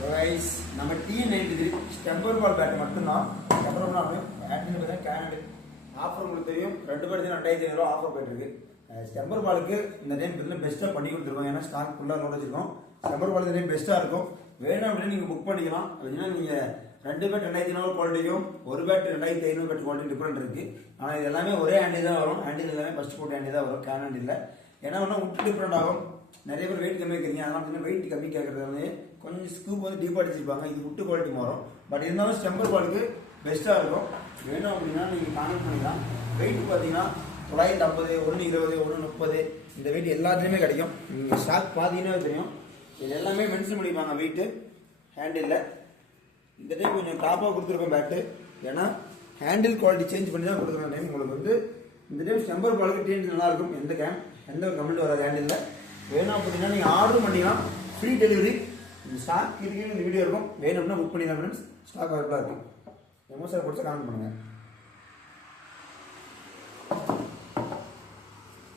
Guys நம்ம T93 stumper பால் bad மட்டும்தான். அப்புறம் பேட்னு கேனடு ஆஃபர் உங்களுக்கு தெரியும். 2 பேருக்கு 2500 ஆஃபர் போயிட்டு இருக்கு. ஸ்டெம்பர் பாலுக்கு இந்த டைம் பார்த்தீங்கன்னா பெஸ்ட்டாக பண்ணி கொடுத்துருக்கோம். ஏன்னா ஸ்டாக் ஃபுல்லாக லோட் வச்சிருக்கோம். ஸ்டெம்பர் பால் இந்த டைம் பெஸ்ட்டாக இருக்கும். வேணும் அப்படின்னு நீங்கள் புக் பண்ணிக்கலாம். அப்படின்னா நீங்கள் 2 பேட் 2500 குவாலிட்டியும் 1 பேட் 2500 பேட் குவாலிட்டி டிஃப்ரெண்ட் இருக்கு. ஆனால் இது எல்லாமே ஒரே ஹேண்டி தான் வரும். ஹேண்டில் எல்லாமே ஃபர்ஸ்ட் போட்டு ஹேண்டி தான் வரும், கேன் ஹேண்ட் இல்லை. ஏன்னா ஒன்றும் உட்டு டிஃப்ரெண்ட் ஆகும். நிறைய பேர் வெயிட் கம்மி வைக்கிறீங்க, அதனால பார்த்தீங்கன்னா வெயிட் கம்மி கேட்கறது வந்து கொஞ்சம் ஸ்கூப் வந்து டீப்பாக அடிச்சிருப்பாங்க. இது உட்டு குவாலிட்டி மாறும். பட் இருந்தாலும் ஸ்டெம்பர் பாலுக்கு பெஸ்ட்டாக இருக்கும். வேணும் அப்படின்னா நீங்கள் கான்டெக்ட் பண்ணிக்கலாம். வெயிட் பார்த்தீங்கன்னா 950, 120, 130 இந்த வெயிட் எல்லாத்துலேயுமே கிடைக்கும். நீங்கள் ஸ்டாக் பார்த்தீங்கன்னா தெரியும். இது எல்லாமே மென்ஷன் பண்ணிப்பாங்க வெயிட்டு ஹேண்டில். இந்த டைம் கொஞ்சம் டாப்பாக கொடுத்துருக்கோம் பேட்டு. ஏன்னா ஹேண்டில் குவாலிட்டி சேஞ்ச் பண்ணி தான் கொடுத்துருக்கோம். டைம் உங்களுக்கு வந்து இந்த டைம் ஸ்டெம்பர் பாலுக்கு டீம் நல்லாயிருக்கும். எந்த ஒரு கமெண்ட் வராது ஹேண்டில். வேணும் அப்படின்னா நீங்கள் ஆர்டர் பண்ணிக்கலாம். Free delivery. ஸ்டாக் இருக்குன்னு இந்த வீடியோ இருக்கும். வேணும் அப்படின்னா புக் பண்ணிக்கலாம் ஃப்ரெண்ட்ஸ். ஸ்டாக் அவைலபிளாக இருக்கும். எமோஷன் பிடிச்சா கமெண்ட் பண்ணுங்கள்.